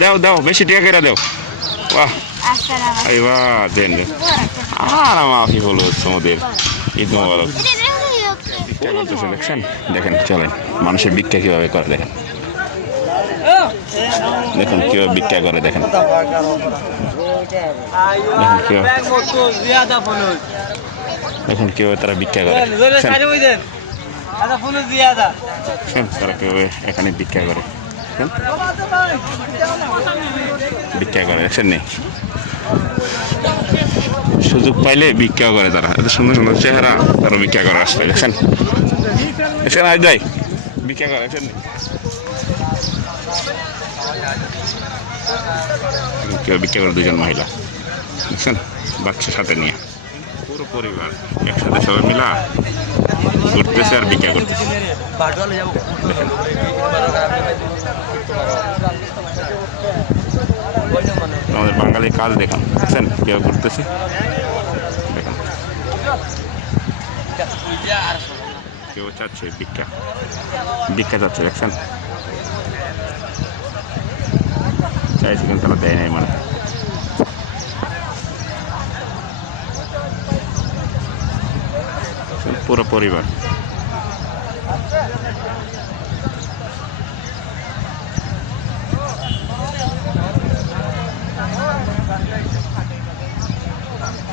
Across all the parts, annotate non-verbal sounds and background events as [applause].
দাও দাও বেশি টাকা করে দাও। বাহ। বাহ দেন আর মাফি হলো তোমাদের ঈদ মোবারক। দেখছেন দেখেন চলেন মানুষের ভিক্ষা কীভাবে করে দেখেন। দেখুন কীভাবে ভিক্ষা করে দেখেন। দেখুন কীভাবে তারা ভিক্ষা করে। তারা কীভাবে এখানে ভিক্ষা করে। দেখছেন? ভিক্ষা করে, দেখছেন নেই সুযোগ পাইলে ভিক্ষা করে তারা। এত সুন্দর সুন্দর চেহারা তারা ভিক্ষা করে আসবে দেখছেন? দেখছেন আজ যাই ভিক্ষা করে, দেখছেন ভিক্ষা করে দুজন মহিলা, দেখছেন? বাচ্চা সাথে নিয়ে। পুরো পরিবার একসাথে সবাই মিলা ঘুরতেছে আর ভিক্ষা করতেছে আমাদের বাঙালির কাজ দেখান। দেখছেন? কেউ করতেছে দেখেন। কেউ চাচ্ছে? ভিক্ষা। ভিক্ষা চাচ্ছে, দেখছেন? চাইছে কিন্তু তারা দেয় নাই মানে। পুরো পরিবার।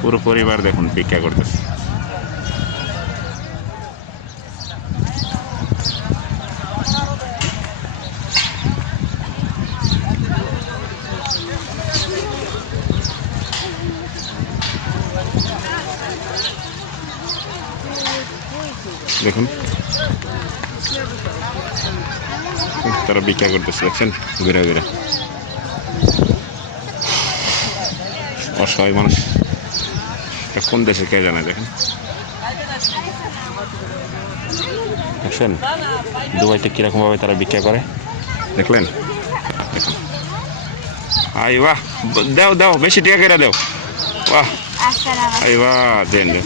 পুরো পরিবার দেখুন ভিক্ষা করতেছে। দেখুন। তারা ভিক্ষা করতেছে দেখছেন? ঘুরে ঘুরে। অসহায় মানুষ। এটা কোন দেশে কে জানে দেখেন। দেখছেন? দুবাইতে কীরকমভাবে তারা ভিক্ষা করে? দেখলেন? আই বাহ দাও দাও বেশি টাকা করে দাও। বাহ। আই বাহ দেন দেন।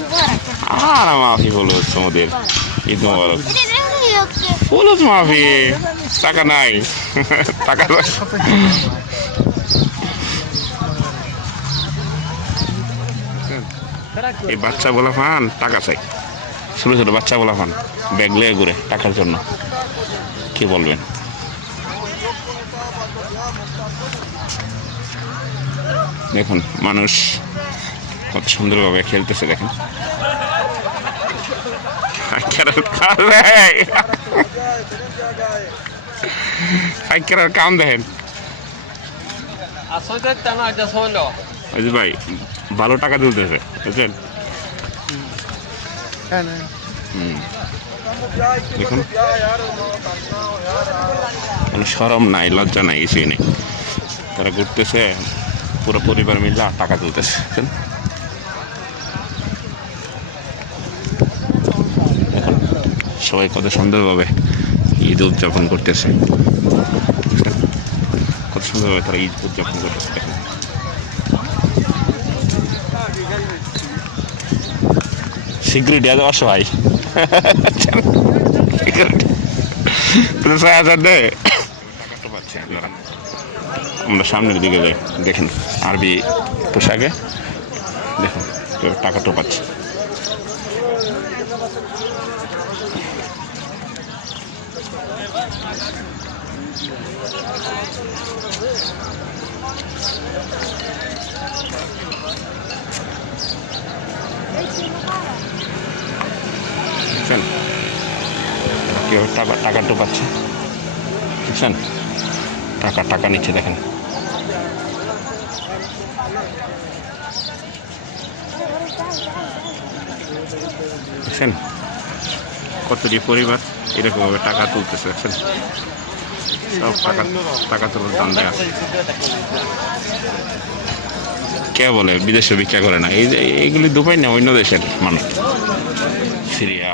আর মাফি হলো তোমাদের ঈদ মোবারক। হলুদ মাফি টাকা নাই। টাকা এই বাচ্চা বলা ফান, টাকা চাই। ছোটো ছোটো বাচ্চা বলা ফান, ব্যাগ লেগে ঘুরে টাকার জন্য। কি বলবেন? দেখুন, মানুষ কত সুন্দরভাবে খেলতেছে, দেখেন। কাম আজকের আজকের কাম দেখেন। ওই যে ভাই ভালো টাকা তুলতেছে বুঝছেন? হুম। দেখুন। কোনো সরম নাই লজ্জা নাই কিছুই নেই। তারা ঘুরতেছে পুরো পরিবার মিলে টাকা তুলতেছে সবাই কত সুন্দরভাবে ঈদ উদযাপন করতেছে? কত সুন্দরভাবে তারা ঈদ উদযাপন করতেছে সিকিউরিটি আজ অসহায় সিকিউরিটি ছয় হাজার দে টাকাটা পাচ্ছে আমরা সামনের দিকে যাই, দেখেন আরবি পোশাকে। দেখুন কেউ টাকাটা পাচ্ছে বুঝছেন কেউ টাকা টাকা টোপাচ্ছে বুঝছেন টাকা টাকা নিচ্ছে, দেখেন। দেখছেন? কতটি পরিবার এরকমভাবে টাকা তুলতেছে, দেখছেন? সব টাকা টাকা তোলার দান্দে আছে। কে বলে? বিদেশে ভিক্ষা করে না। এই এইগুলি দুবাই না, অন্য দেশের মানুষ। সিরিয়া।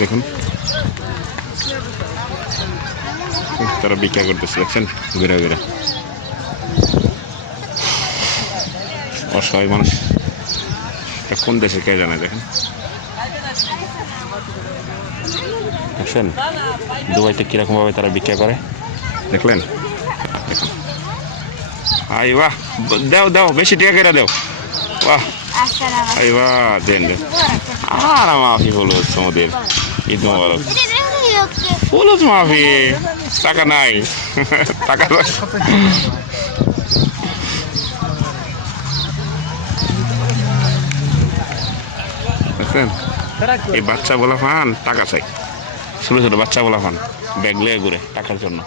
দেখুন। তারা বিক্রি করতেছে দেখছেন? ঘুরে ঘুরে। অসহায় মানুষ। এটা কোন দেশে কে জানে দেখেন? দেখছেন? দুবাইতে কীরকমভাবে তারা বিক্রি করে? দেখলেন? দেখুন আই বাহ দেও দেও বেশি টিকা করে দেও। বাহ। আসসালাম আই বাহ দেন দেন। আর মাফি হলো তোমাদের ঈদ মোবারক। মাফি, টাকা নাই। [laughs] টাকা এই বাচ্চা বলা ফান, টাকা চাই। ছোটো ছোটো বাচ্চা বলা ফান, ব্যাগ লিয়ে ঘুরে, টাকার জন্য।